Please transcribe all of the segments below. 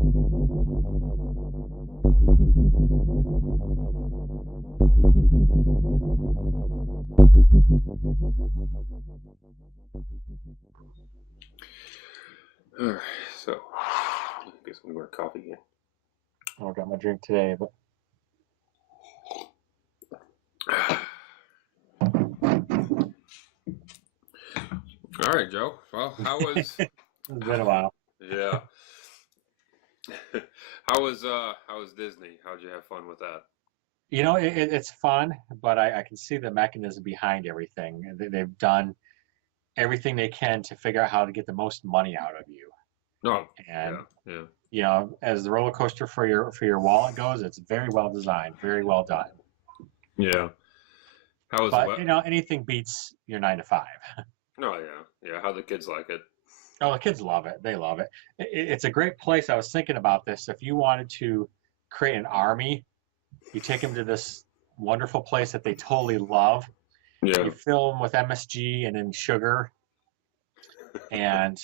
All right, so get some more coffee here. I got my drink today, but All right, Joe. Well, how was? it's been a while. Yeah. How was Disney? How'd you have fun with that? It's fun, but I can see the mechanism behind everything. They've done everything they can to figure out how to get the most money out of you. No. And Yeah. Yeah. as the roller coaster for your wallet goes, it's very well designed, very well done. Yeah. How was But what? anything beats your 9 to 5. Oh yeah. Yeah. How the kids like it? Oh, the kids love it. They love it. It's a great place. I was thinking about this. If you wanted to create an army, you take them to this wonderful place that they totally love. Yeah. You fill them with MSG and then sugar, and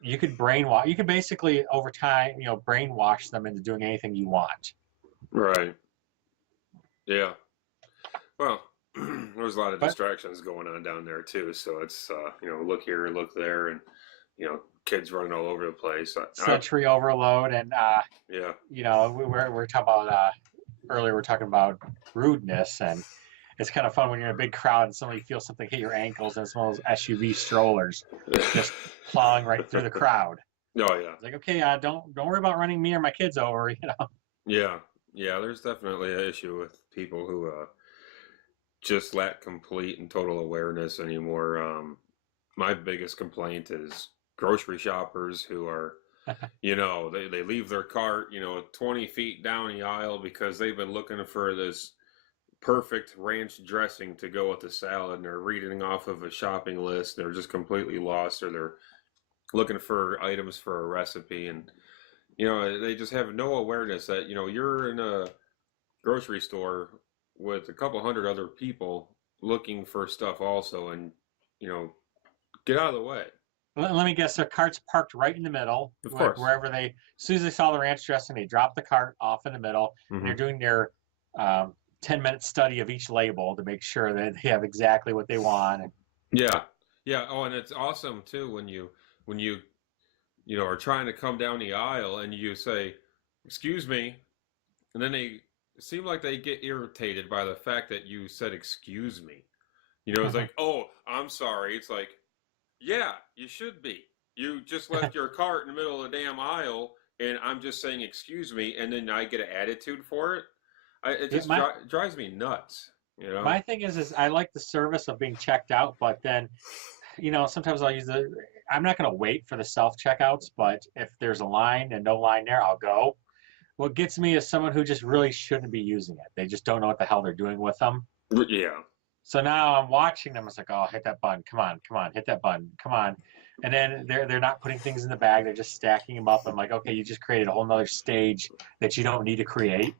you could brainwash. You could basically over time, brainwash them into doing anything you want. Right. Yeah. Well, there's a lot of But distractions going on down there too. So it's look here, look there, and kids running all over the place. sensory overload, and Yeah. we're talking about earlier. We're talking about rudeness, and it's kind of fun when you're in a big crowd and somebody feels something hit your ankles, and it's one of those SUV strollers just plowing right through the crowd. Oh yeah. It's like, okay, don't worry about running me or my kids over. Yeah. Yeah. There's definitely an issue with people who just lack complete and total awareness anymore. My biggest complaint is grocery shoppers who are, they leave their cart, 20 feet down the aisle because they've been looking for this perfect ranch dressing to go with the salad, and they're reading off of a shopping list. They're just completely lost, or they're looking for items for a recipe, and they just have no awareness that you're in a grocery store with a couple hundred other people looking for stuff also, and you know get out of the way. Let me guess, their cart's parked right in the middle, Of like course. wherever as soon as they saw the ranch dressing, they drop the cart off in the middle, and they're Hmm. doing their 10-minute study of each label to make sure that they have exactly what they want. And Yeah, yeah. Oh, and it's awesome too when you are trying to come down the aisle and you say, "Excuse me," and then they seem like they get irritated by the fact that you said "excuse me." It's like, "Oh, I'm sorry." It's like, yeah, you should be. You just left your cart in the middle of the damn aisle, and I'm just saying "excuse me," and then I get an attitude for it. It yeah, just my drives me nuts. You know? my thing is I like the service of being checked out, but then sometimes I'll use the. I'm not going to wait for the self checkouts, but if there's a line and no line there, I'll go. What gets me is someone who just really shouldn't be using it. They just don't know what the hell they're doing with them. Yeah. So now I'm watching them. It's like, oh, hit that button. Come on, hit that button. Come on. And then they're not putting things in the bag. They're just stacking them up. I'm like, okay, you just created a whole nother stage that you don't need to create.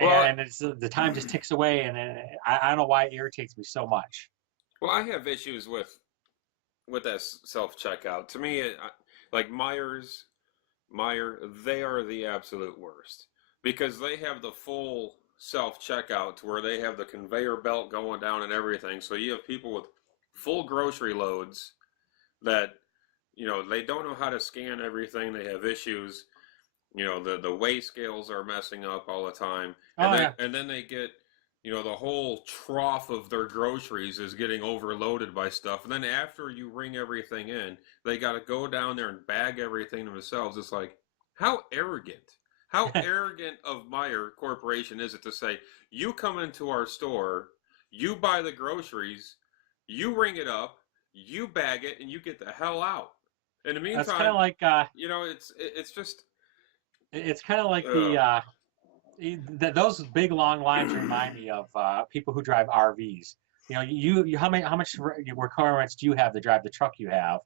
Well, And the time just ticks away. And then I don't know why it irritates me so much. well, I have issues with that self checkout. To me, like Meyer, they are the absolute worst because they have the full self checkout to where they have the conveyor belt going down and everything. So you have people with full grocery loads that they don't know how to scan everything. They have issues. The weigh scales are messing up all the time, and Oh then yeah, they get the whole trough of their groceries is getting overloaded by stuff, and then after you ring everything in, they got to go down there and bag everything themselves. It's like, how arrogant, how arrogant of Meyer Corporation is it to say, you come into our store, you buy the groceries, you ring it up, you bag it, and you get the hell out. In the that's kind of meantime, like it's just it's kind of like uh, those big long lines remind me of people who drive RVs. You how much requirements do you have to drive the truck you have?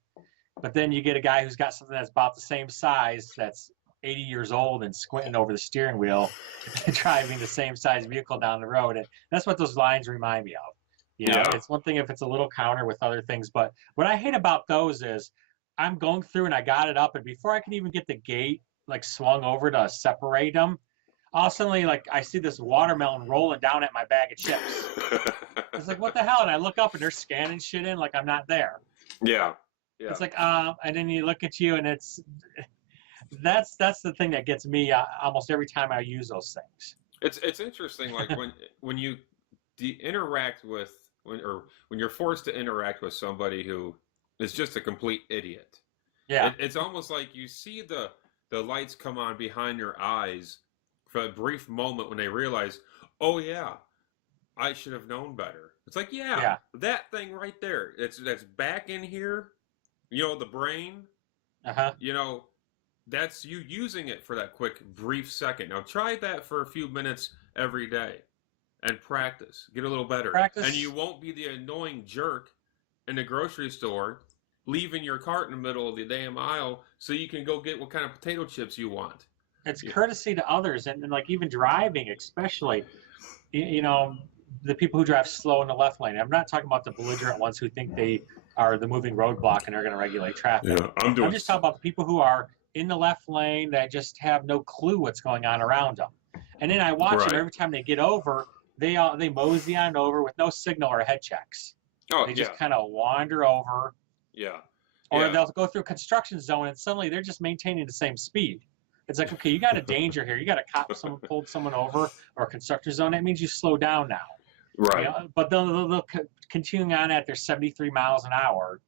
But then you get a guy who's got something that's about the same size, that's 80 years old and squinting over the steering wheel, driving the same size vehicle down the road. And that's what those lines remind me of. yeah. It's one thing if it's a little counter with other things, but what I hate about those is I'm going through and I got it up, and before I can even get the gate like swung over to separate them, all of a sudden, like I see this watermelon rolling down at my bag of chips. It's like, what the hell? And I look up and they're scanning shit in like I'm not there. Yeah. Yeah. It's like, and then you look at you, and that's the thing that gets me almost every time I use those things. It's interesting, like when you interact with when you're forced to interact with somebody who is just a complete idiot. Yeah. It's almost like you see the lights come on behind your eyes for a brief moment when they realize, oh yeah, I should have known better. It's like, yeah, that thing right there. That's back in here. You know, the brain. You know, that's you using it for that quick, brief second. Now try that for a few minutes every day, and practice. Get a little better, Practice. and you won't be the annoying jerk in the grocery store, leaving your cart in the middle of the damn aisle so you can go get what kind of potato chips you want. It's courtesy to others, and like even driving, especially, you know, the people who drive slow in the left lane. I'm not talking about the belligerent ones who think they are the moving roadblock and are going to regulate traffic. Yeah, I'm just talking about the people who are in the left lane that just have no clue what's going on around them. And then I watch them every time they get over, they mosey on over with no signal or head checks. Oh, they just kind of wander over. Yeah. Or they'll go through a construction zone and suddenly they're just maintaining the same speed. It's like, okay, you got a danger here. You got a cop, someone pulled someone over, or a construction zone. That means you slow down now. Right. You know? But they'll continuing on at their 73 miles an hour.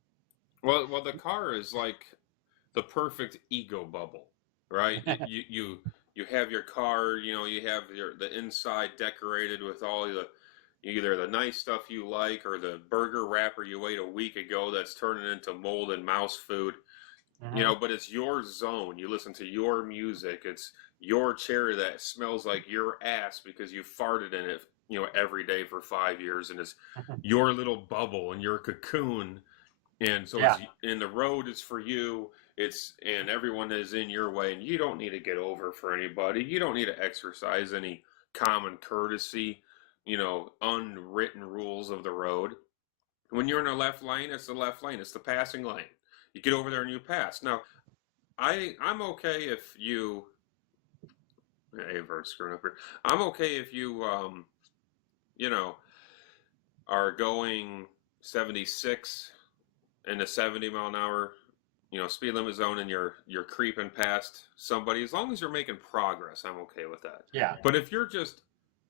Well, the car is like the perfect ego bubble, right? you have your car, you know, you have the inside decorated with all either the nice stuff you like or the burger wrapper you ate a week ago that's turning into mold and mouse food. You know, but it's your zone. You listen to your music. It's your chair that smells like your ass because you farted in it, you know, every day for 5 years, and it's your little bubble and your cocoon. And so it's, and the road is for you. And everyone is in your way, and you don't need to get over for anybody. You don't need to exercise any common courtesy, you know, unwritten rules of the road. When you're in the left lane, it's the left lane. It's the passing lane. You get over there and you pass. Now, I'm okay if you. Screwing up here. I'm okay if you, you know, are going 76 in a 70 mile an hour, you know, speed limit zone, and you're creeping past somebody. As long as you're making progress, I'm okay with that. Yeah. But if you're just,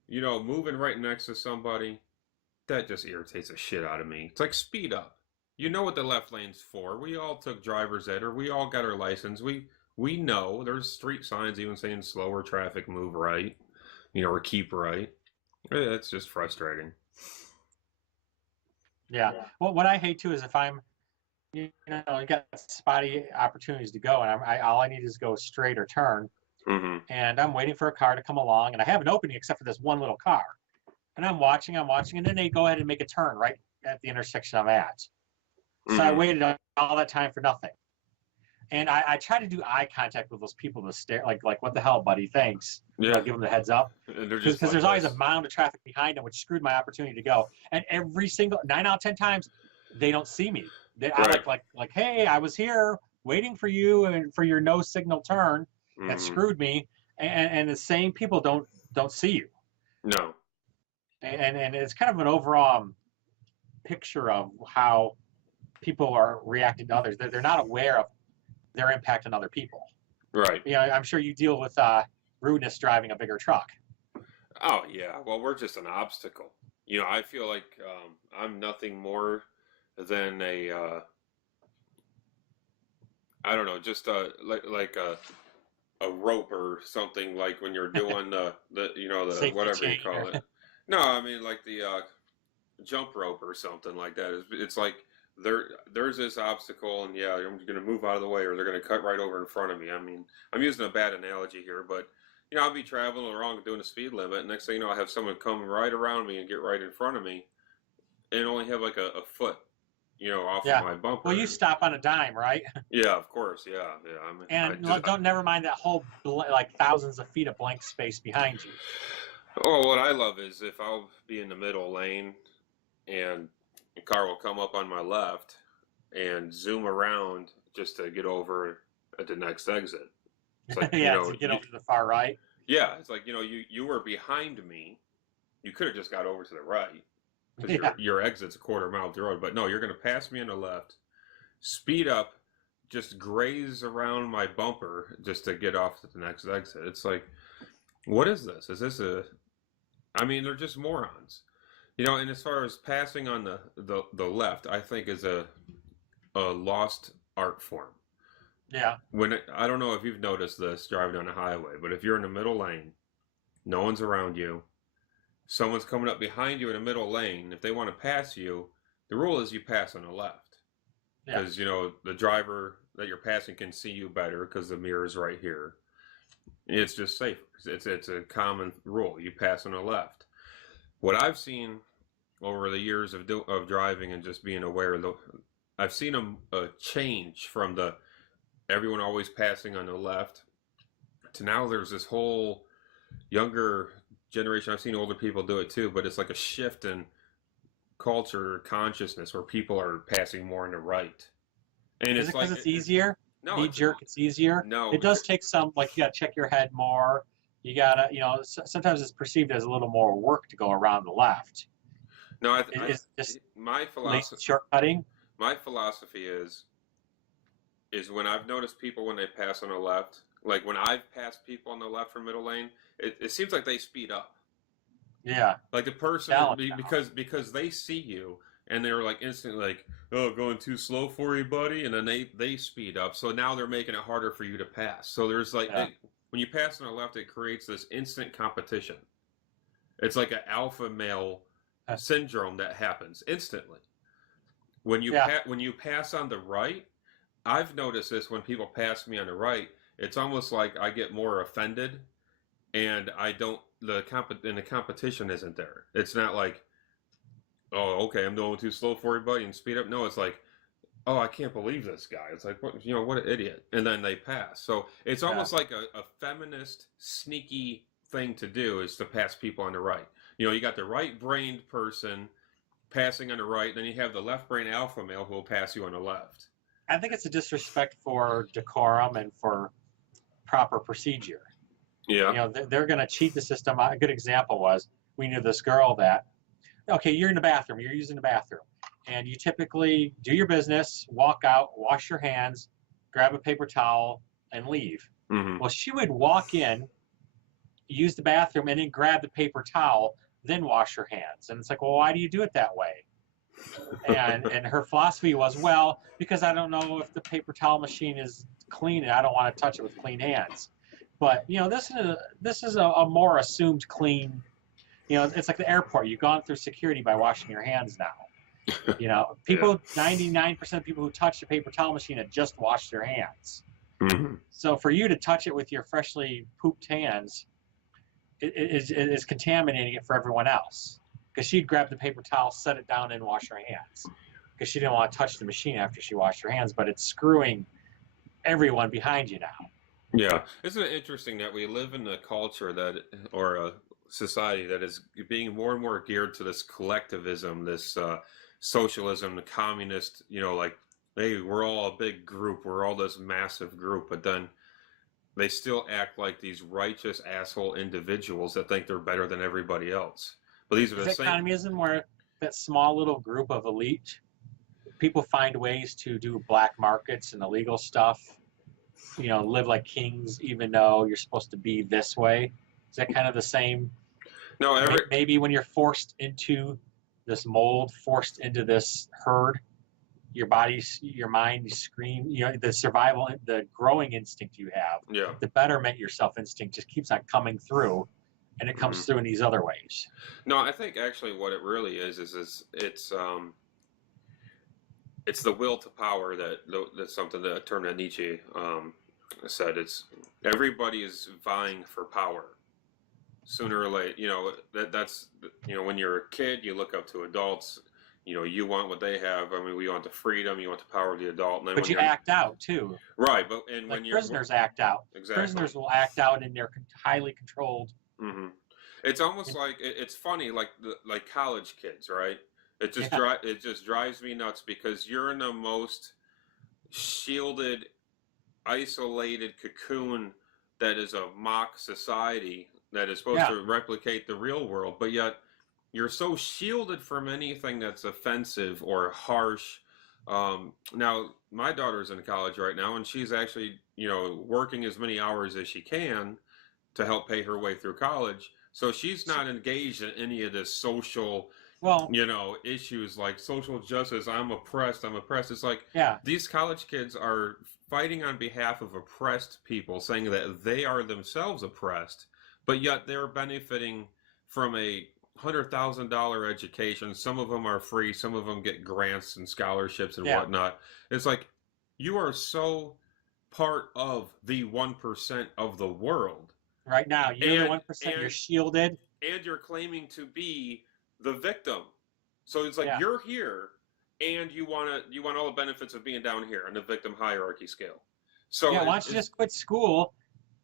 you know, moving right next to somebody, that just irritates the shit out of me. It's like, speed up. You know what the left lane's for. We all took driver's ed, or we all got our license. We know there's street signs even saying slower traffic, move right, you know, or keep right. It's just frustrating. Yeah. Well, what I hate too is if I'm, you know, you got spotty opportunities to go, and all I need is go straight or turn, and I'm waiting for a car to come along, and I have an opening except for this one little car, and I'm watching, and then they go ahead and make a turn right at the intersection I'm at. So I waited all that time for nothing. And I try to do eye contact with those people to stare, like what the hell, buddy? Thanks. Yeah. You know, give them the heads up. Because there's always a mound of traffic behind them, which screwed my opportunity to go. And every single 9 out of 10 times, they don't see me. I like, hey, I was here waiting for you and for your no signal turn. That screwed me. And the same people don't see you. No. And it's kind of an overall picture of how people are reacting to others. They're not aware of their impact on other people. Right. You know, I'm sure you deal with rudeness driving a bigger truck. Oh yeah. Well, we're just an obstacle. You know, I feel like I'm nothing more than a I don't know, just like a rope or something, like when you're doing the you know, the Safety whatever you chain call it. No, I mean like the jump rope or something like that. It's like there's this obstacle, and yeah, I'm going to move out of the way, or they're going to cut right over in front of me. I mean, I'm using a bad analogy here, but you know, I'll be traveling along doing the speed limit, and next thing you know, I have someone come right around me and get right in front of me, and only have like a foot, you know, off of my bumper. Well, you stop on a dime, right? Yeah, of course, yeah. Don't never mind that whole like thousands of feet of blank space behind you. Oh, what I love is if I'll be in the middle lane, and a car will come up on my left and zoom around just to get over at the next exit. It's like, Yeah, to get over to the far right. yeah, it's like, you were behind me. You could have just got over to the right because Yeah. your exit's a quarter mile up the road. But no, you're going to pass me on the left, speed up, just graze around my bumper just to get off to the next exit. It's like, what is this? Is this I mean, they're just morons. And as far as passing on the left, I think is a lost art form. Yeah. I don't know if you've noticed this driving down the highway, but if you're in the middle lane, no one's around you, someone's coming up behind you in the middle lane, if they want to pass you, the rule is you pass on the left. Because, the driver that you're passing can see you better because the mirror's right here. It's just safer. It's a common rule. You pass on the left. What I've seen over the years of driving and just being aware, I've seen a change from everyone always passing on the left to now there's this whole younger generation. I've seen older people do it too, but it's like a shift in culture consciousness where people are passing more on the right. And Is it because it's easier? No, knee jerk, it's easier. No, it does take some, like, you got to check your head more. You got to, sometimes it's perceived as a little more work to go around the left. No, it's just my philosophy. Shortcutting. My philosophy is when I've noticed people when they pass on the left, like when I've passed people on the left from middle lane, it seems like they speed up. Yeah. Like the person, because they see you and they're like instantly like, oh, going too slow for you, buddy, and then they speed up. So now they're making it harder for you to pass. So there's like when you pass on the left, it creates this instant competition. It's like an alpha male syndrome that happens instantly. When you pass on the right, I've noticed this when people pass me on the right, it's almost like I get more offended, and the competition isn't there. It's not like, oh, okay, I'm going too slow for you, buddy, and speed up. No, it's like, oh, I can't believe this guy. It's like, what an idiot. And then they pass. So it's almost like a feminist, sneaky thing to do is to pass people on the right. You got the right-brained person passing on the right, then you have the left-brain alpha male who will pass you on the left. I think it's a disrespect for decorum and for proper procedure. Yeah. They're going to cheat the system. A good example was, we knew this girl that, okay, you're in the bathroom, you're using the bathroom, and you typically do your business, walk out, wash your hands, grab a paper towel, and leave. Mm-hmm. Well, she would walk in, use the bathroom, and then grab the paper towel, then wash her hands. And it's like, well, why do you do it that way? And her philosophy was, well, because I don't know if the paper towel machine is clean and I don't want to touch it with clean hands. But this is a more assumed clean. It's like the airport. You've gone through security by washing your hands now. People, 99% of people who touch the paper towel machine had just washed their hands. Mm-hmm. So for you to touch it with your freshly pooped hands, it is contaminating it for everyone else. Because she'd grab the paper towel, set it down, and wash her hands. Because she didn't want to touch the machine after she washed her hands. But it's screwing everyone behind you now. Yeah. Isn't it interesting that we live in a culture or a society that is being more and more geared to this collectivism, this socialism, the communist, like, hey, we're all a big group, we're all this massive group, but then they still act like these righteous asshole individuals that think they're better than everybody else. But these are the same. Communism, where that small little group of elite people find ways to do black markets and illegal stuff, live like kings, even though you're supposed to be this way. Is that kind of the same? No, maybe when you're forced into this mold, forced into this herd, your body, your mind scream. The survival, the growing instinct you have, the betterment yourself instinct just keeps on coming through. And it comes through in these other ways. No, I think actually what it really is it's the will to power that's something that a term that Nietzsche said. It's everybody is vying for power. Sooner or later, that's when you're a kid, you look up to adults. You want what they have. I mean, we want the freedom, you want the power of the adult. And then but you act out too, right? But when prisoners act out, exactly. Prisoners will act out in their highly controlled. Mm-hmm. It's almost like it's funny, like college kids, right? It just drives me nuts because you're in the most shielded, isolated cocoon that is a mock society that is supposed Yeah. to replicate the real world, but yet you're so shielded from anything that's offensive or harsh. Now, my daughter's in college right now, and she's actually, working as many hours as she can to help pay her way through college. So she's not engaged in any of this social, Well, issues like social justice. I'm oppressed. I'm oppressed. It's like yeah. these college kids are fighting on behalf of oppressed people, saying that they are themselves oppressed, but yet they're benefiting from a $100,000 education. Some of them are free. Some of them get grants and scholarships and Yeah. whatnot. It's like you are so part of the 1% of the world. Right now, you're the And 1%. You're shielded. and you're claiming to be the victim. So it's like Yeah. you're here and you want all the benefits of being down here on the victim hierarchy scale. So Yeah. Why don't you just quit school,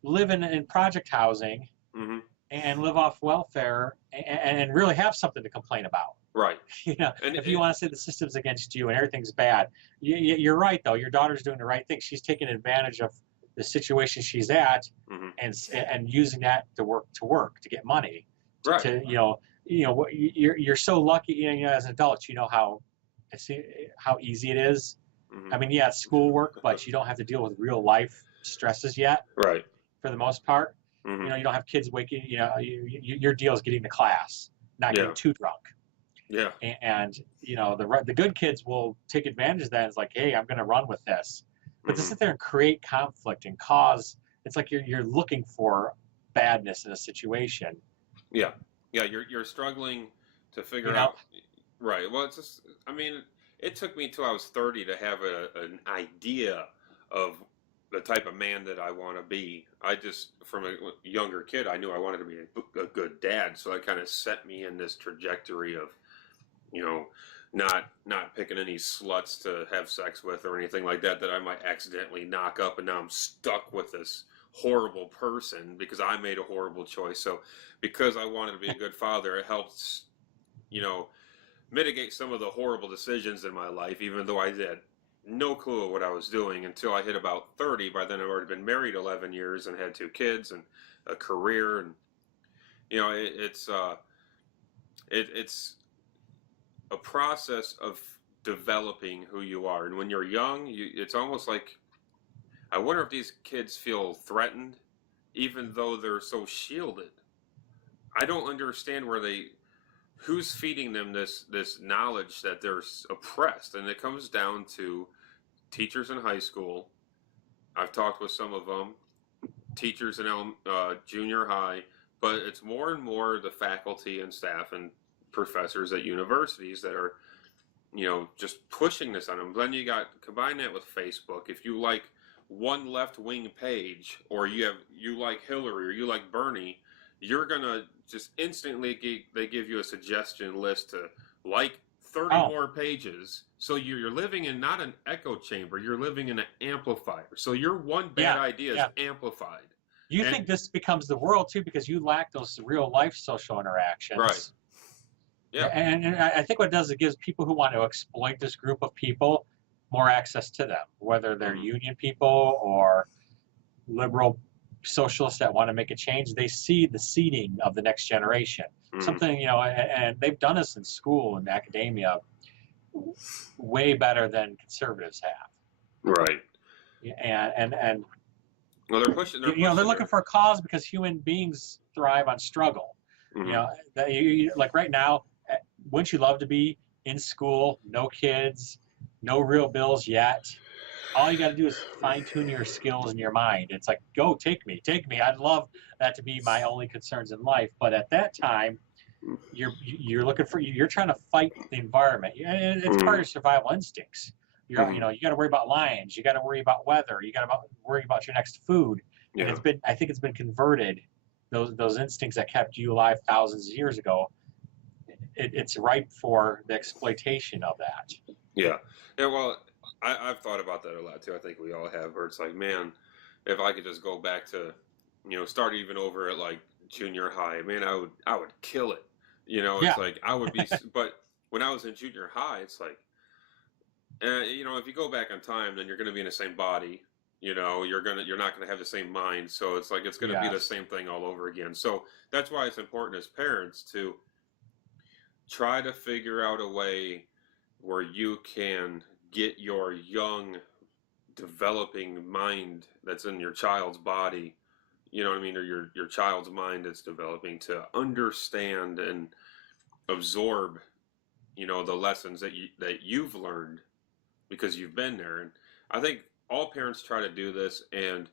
live in project housing, mm-hmm. and live off welfare, and really have something to complain about? Right. And if you want to say the system's against you and everything's bad, you're right though. Your daughter's doing the right thing. She's taking advantage of the situation she's at, mm-hmm. and using that to work to get money. Right. You're so lucky. As an adult, you know how easy it is. Mm-hmm. I mean, yeah, it's schoolwork, but you don't have to deal with real life stresses yet. Right. For the most part, mm-hmm. You don't have kids waking. Your deal is getting to class, not getting too drunk. Yeah. And the good kids will take advantage of that. It's like, hey, I'm going to run with this. But to sit there and create conflict and cause, it's like you're looking for badness in a situation. Yeah. You're struggling to figure out. Right. Well, it's just. I mean, it took me till I was 30 to have an idea of the type of man that I want to be. I just, from a younger kid, I knew I wanted to be a good dad. So that kind of set me in this trajectory of, not picking any sluts to have sex with or anything like that I might accidentally knock up, and now I'm stuck with this horrible person because I made a horrible choice. So because I wanted to be a good father, it helps, mitigate some of the horrible decisions in my life, even though I had no clue what I was doing until I hit about 30. By then I've already been married 11 years and had 2 kids and a career, and it's a process of developing who you are. And when you're young, it's almost like, I wonder if these kids feel threatened, even though they're so shielded. I don't understand who's feeding them this knowledge that they're oppressed. And it comes down to teachers in high school. I've talked with some of them, teachers in junior high, but it's more and more the faculty and staff and professors at universities that are, just pushing this on them. Then you combine that with Facebook. If you like one left-wing page, or you like Hillary or you like Bernie, you're gonna just instantly they give you a suggestion list to like 30 more pages. So you're living in not an echo chamber, you're living in an amplifier. So your one bad idea is amplified. You think this becomes the world too because you lack those real life social interactions. Right. Yeah. And I think what it does, it gives people who want to exploit this group of people more access to them, whether they're union people or liberal socialists that want to make a change. They see the seeding of the next generation. Something, and they've done this in school and academia way better than conservatives have. Right. And well, they're pushing. They're looking for a cause because human beings thrive on struggle. Like right now, wouldn't you love to be in school, no kids, no real bills yet? All you got to do is fine-tune your skills in your mind. It's like, go, take me. I'd love that to be my only concerns in life. But at that time, you're trying to fight the environment. It's part of your survival instincts. You got to worry about lions. You got to worry about weather. You got to worry about your next food. Yeah. And I think it's been converted. Those instincts that kept you alive thousands of years ago, it's ripe for the exploitation of that. Yeah. Well, I've thought about that a lot too. I think we all have. Where it's like, man, if I could just go back to, start even over at like junior high, man, I would kill it. It's like I would be. But when I was in junior high, it's like you know, if you go back in time, then you're going to be in the same body. You know, you're not going to have the same mind. So it's like it's going to be the Yes. same thing all over again. So that's why it's important as parents to try to figure out a way where you can get your young, developing mind that's in your child's body. You know what I mean, or your child's mind that's developing to understand and absorb, you know, the lessons that you've learned because you've been there. And I think all parents try to do this, and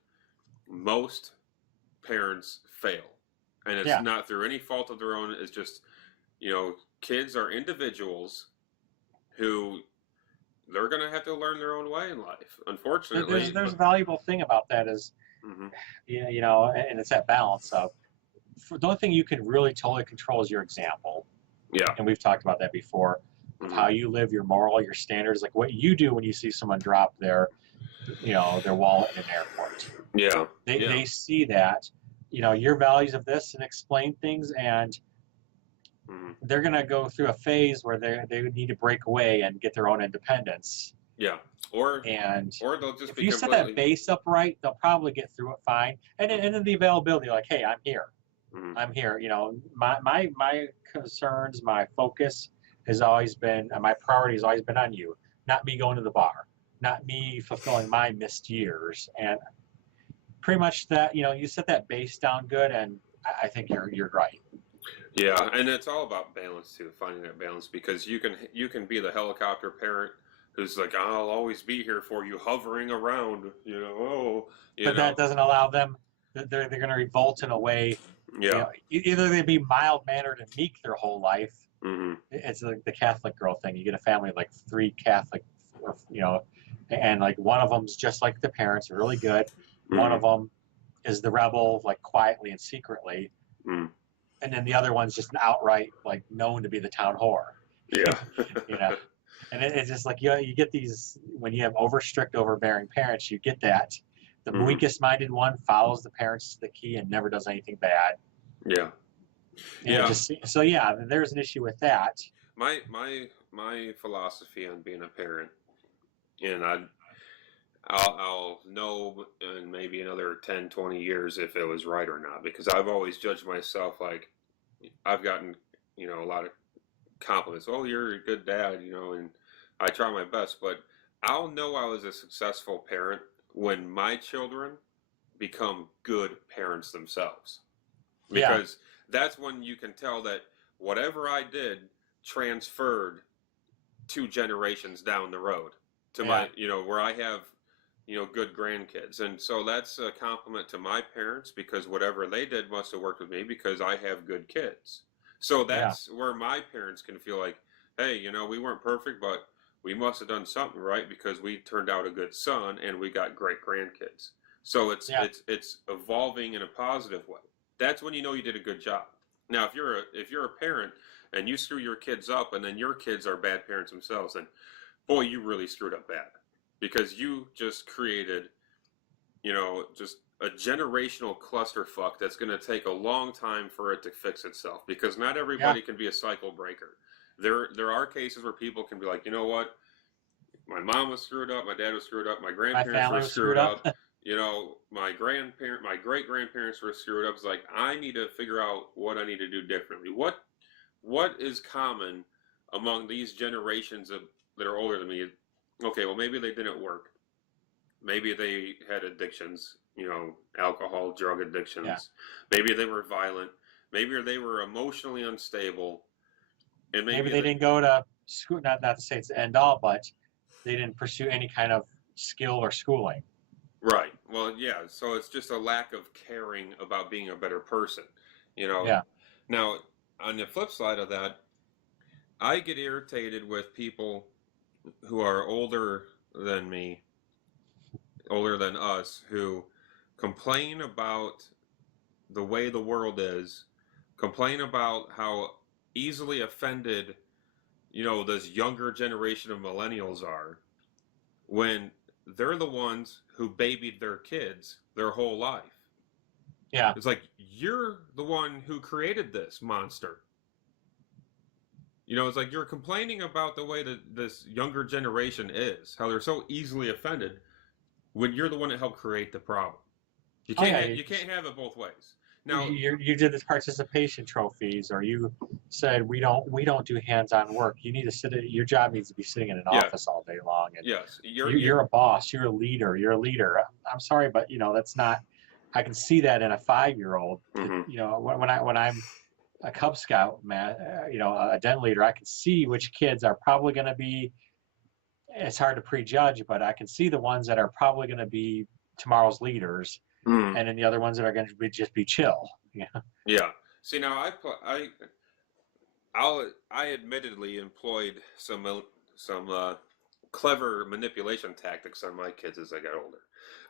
most parents fail. And it's Yeah. not through any fault of their own. It's just, you know, kids are individuals who they're going to have to learn their own way in life, unfortunately. There's a valuable thing about that is, Mm-hmm. you know, and it's that balance of, the only thing you can really totally control is your example. Yeah. And we've talked about that before, of how you live, your moral, your standards, like what you do when you see someone drop their, you know, their wallet in an airport. Yeah. They see that, you know, your values of this and explain things, and they're going to go through a phase where they need to break away and get their own independence. Yeah. Or they'll just if you set that base up right, they'll probably get through it fine. And then the availability, like, hey, I'm here. I'm here. You know, my concerns, my focus has always been, my priority has always been on you, not me going to the bar, not me fulfilling my missed years. And pretty much that, you know, you set that base down good, and I think you're right. Yeah, and it's all about balance too, finding that balance, because you can be the helicopter parent who's like, I'll always be here for you, hovering around, you know. That doesn't allow them. They're going to revolt in a way. Yeah. You know, either they be mild mannered and meek their whole life. Mm-hmm. It's like the Catholic girl thing. You get a family of like 3 Catholic, you know, and like one of them's just like the parents, really good. One of them is the rebel, like quietly and secretly. And then the other one's just an outright, like, known to be the town whore. Yeah. You know, and it's just like, you get these, when you have strict, overbearing parents, you get that. The weakest minded one follows the parents to the key and never does anything bad. Yeah. And so yeah, there's an issue with that. My philosophy on being a parent, and I'll know in maybe another 10, 20 years if it was right or not, because I've always judged myself, like, I've gotten, you know, a lot of compliments. Oh, you're a good dad, you know, and I try my best, but I'll know I was a successful parent when my children become good parents themselves. Because that's when you can tell that whatever I did transferred 2 generations down the road to my, you know, where I have, you know, good grandkids. And so that's a compliment to my parents, because whatever they did must have worked with me, because I have good kids. So that's where my parents can feel like, hey, you know, we weren't perfect, but we must have done something right, because we turned out a good son and we got great grandkids. So it's evolving in a positive way. That's when you know you did a good job. Now, if you're a parent and you screw your kids up, and then your kids are bad parents themselves, then boy, you really screwed up bad, because you just created, you know, just a generational clusterfuck that's going to take a long time for it to fix itself, because not everybody can be a cycle breaker. There are cases where people can be like, you know what, my mom was screwed up, my dad was screwed up, my grandparents were screwed up. You know, my great grandparents were screwed up. It's like, I need to figure out what I need to do differently. What is common among these generations that are older than me? Okay, well, maybe they didn't work. Maybe they had addictions, you know, alcohol, drug addictions. Yeah. Maybe they were violent. Maybe they were emotionally unstable. And maybe they didn't go to school, not to say it's the end all, but they didn't pursue any kind of skill or schooling. Right. Well, yeah. So it's just a lack of caring about being a better person, you know. Yeah. Now, on the flip side of that, I get irritated with people who are older than me, older than us, who complain about the way the world is, complain about how easily offended, you know, this younger generation of millennials are, when they're the ones who babied their kids their whole life. Yeah. It's like, you're the one who created this monster. You know, it's like you're complaining about the way that this younger generation is, how they're so easily offended when you're the one that helped create the problem. Oh yeah, You can't have it both ways. Now, you did this participation trophies, or you said we don't do hands-on work. You need to sit at your job needs to be sitting in an yeah, office all day long, and yes, you're a boss, you're a leader, I'm sorry, but that's not. I can see that in a 5-year-old. mm-hmm, When I'm a Cub Scout man, a den leader, I can see which kids are probably going to be. It's hard to prejudge, but I can see the ones that are probably going to be tomorrow's leaders, mm, and then the other ones that are going to just be chill. Yeah. yeah. See, now I admittedly employed some clever manipulation tactics on my kids as I got older.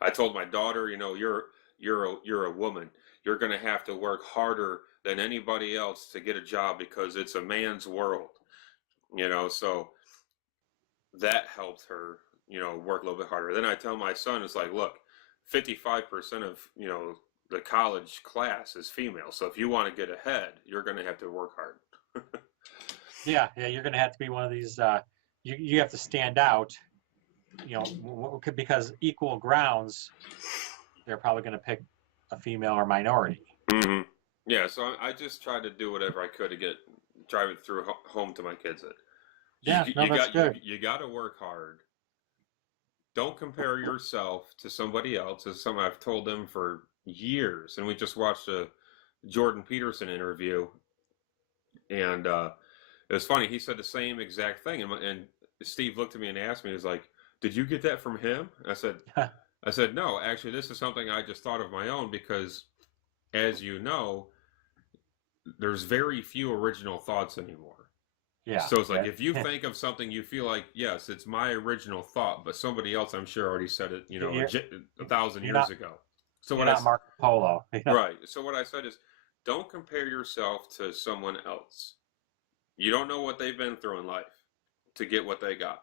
I told my daughter, you're a woman. You're going to have to work harder than anybody else to get a job because it's a man's world. So that helped her, work a little bit harder. Then I tell my son, it's like, look, 55% of, the college class is female. So if you want to get ahead, you're going to have to work hard. Yeah, you're going to have to be one of these. You have to stand out, because equal grounds, they're probably going to pick a female or minority. Mm-hmm. Yeah, so I just tried to do whatever I could to drive it through home to my kids. That's good. You got to work hard. Don't compare yourself to somebody else. As I've told them for years, and we just watched a Jordan Peterson interview, and it was funny. He said the same exact thing, and Steve looked at me and asked me, "He was like, did you get that from him?" I said, no. Actually, this is something I just thought of my own because, as you know, there's very few original thoughts anymore. Yeah. So it's like if you think of something, you feel like, yes, it's my original thought, but somebody else, I'm sure, already said it, 1,000 years ago. So what not Marco Polo. Right. So what I said is, don't compare yourself to someone else. You don't know what they've been through in life to get what they got.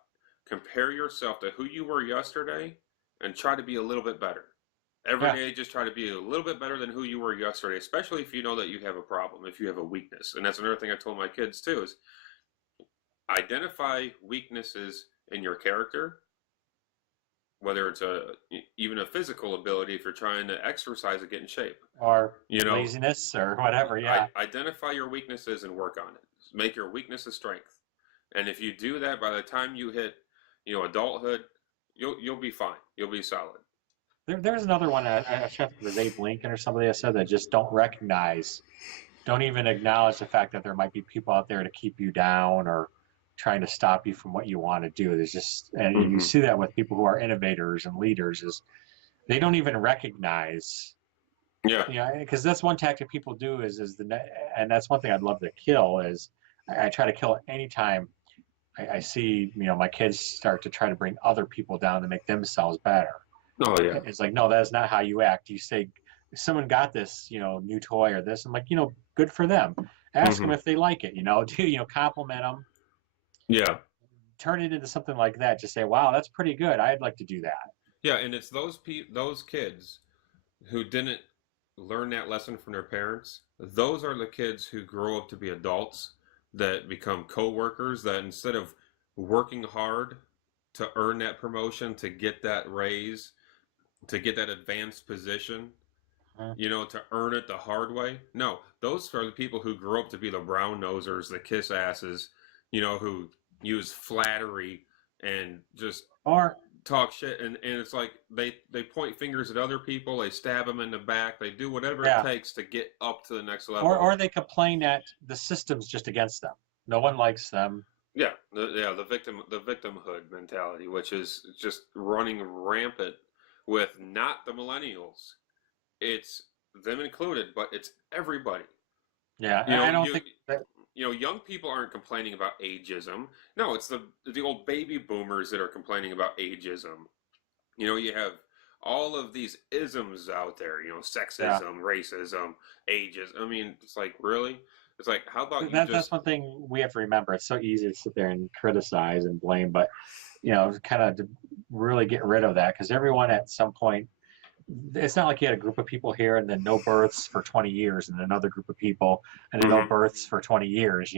Compare yourself to who you were yesterday and try to be a little bit better. Every day, just try to be a little bit better than who you were yesterday, especially if you know that you have a problem, if you have a weakness. And that's another thing I told my kids too, is identify weaknesses in your character, whether it's even a physical ability if you're trying to exercise and get in shape. Or laziness or whatever, yeah. Identify your weaknesses and work on it. Make your weakness a strength. And if you do that, by the time you hit, adulthood, you'll be fine. You'll be solid. There's another one, I think it was Abe Lincoln or somebody that said that just don't even acknowledge the fact that there might be people out there to keep you down or trying to stop you from what you want to do. There's just, and you see that with people who are innovators and leaders, is they don't even recognize. Yeah. Because that's one tactic people do and that's one thing I'd love to kill is I try to kill anytime I see, my kids start to try to bring other people down to make themselves better. Oh yeah. It's like, no, that's not how you act. You say, someone got this, new toy or this. I'm like, good for them. Ask them if they like it. Compliment them. Yeah. Turn it into something like that. Just say, wow, that's pretty good. I'd like to do that. Yeah, and it's those kids who didn't learn that lesson from their parents. Those are the kids who grow up to be adults that become co-workers, that instead of working hard to earn that promotion, to get that raise, to get that advanced position, to earn it the hard way. No, those are the people who grow up to be the brown nosers, the kiss asses, who use flattery and just talk shit. And it's like they point fingers at other people, they stab them in the back, they do whatever it takes to get up to the next level. Or they complain that the system's just against them. No one likes them. Yeah, the victimhood mentality, which is just running rampant with not the millennials. It's them included, but it's everybody. Yeah, I don't think that... young people aren't complaining about ageism. No, it's the old baby boomers that are complaining about ageism. You have all of these isms out there, sexism, racism, ageism. I mean, it's like, really? It's like, how about that's one thing we have to remember. It's so easy to sit there and criticize and blame, but, kind of to really get rid of that, because everyone at some point, it's not like you had a group of people here and then no births for 20 years and another group of people and then no births for 20 years,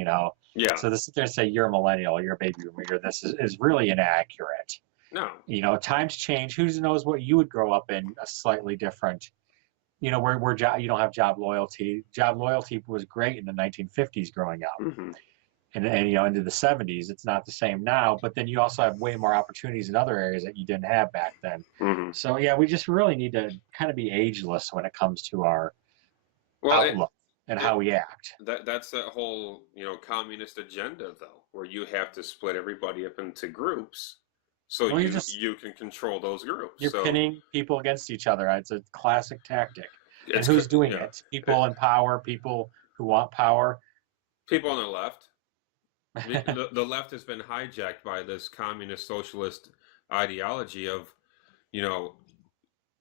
Yeah. So to sit there and say you're a millennial, you're a baby boomer, you're this is really inaccurate. No. You know, times change. Who knows what you would grow up in a slightly different, you know, where job, you don't have job loyalty. Job loyalty was great in the 1950s growing up. Hmm. And you know, into the 70s, it's not the same now, but then you also have way more opportunities in other areas that you didn't have back then. Hmm. So yeah, we just really need to kind of be ageless when it comes to our Well, outlook and it how we act. that's that whole, communist agenda though, where you have to split everybody up into groups so Well, you can control those groups. you're So pinning people against each other. It's a classic tactic. And it's who's doing yeah. it? People in power, people who want power. People on the left. The left has been hijacked by this communist socialist ideology of, you know,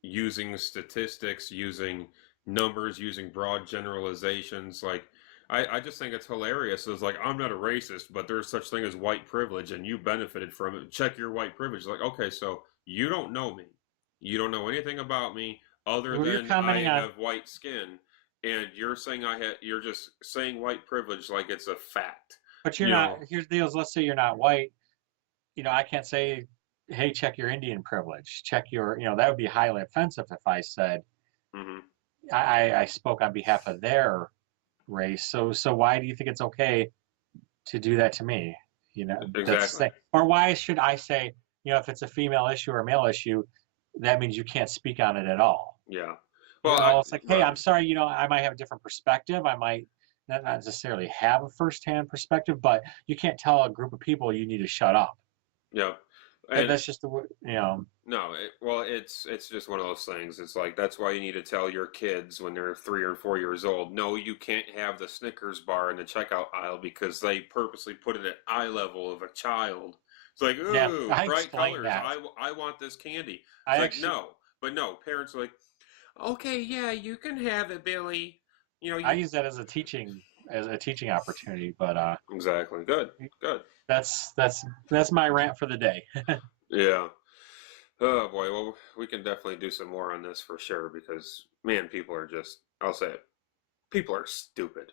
using statistics, using numbers, using broad generalizations. Like, I just think it's hilarious. It's like, I'm not a racist, but there's such thing as white privilege, and you benefited from it. Check your white privilege. Like, okay, so you don't know me. You don't know anything about me other Well, you're than I commenting on, have white skin, and you're saying you're just saying white privilege like it's a fact. but you're You not. know, Here's the deal: is let's say you're not white. You know, I can't say, "Hey, check your Indian privilege. Check your." You know, that would be highly offensive if I said hmm I spoke on behalf of their race. So why do you think it's okay to do that to me? You know, that's the exactly. thing. Or why should I say, you know, if it's a female issue or a male issue, that means you can't speak on it at all. Yeah. You Well, know, it's like, hey, right. I'm sorry, you know, I might have a different perspective. I might not necessarily have a firsthand perspective, but you can't tell a group of people you need to shut up. Yeah. That, And that's just the you know. no, well, it's just one of those things. It's like that's why you need to tell your kids when they're 3 or 4 years old. No, you can't have the Snickers bar in the checkout aisle because they purposely put it at eye level of a child. It's like, Yeah, ooh, I bright explained colors. that. I want this candy. It's I like actually no, but no. Parents are like, okay, yeah, you can have it, Billy. You know, I you use that as a teaching opportunity, but exactly. Good, good. that's my rant for the day. Yeah. Oh boy, well, we can definitely do some more on this for sure because man, people are just, I'll say it, people are stupid.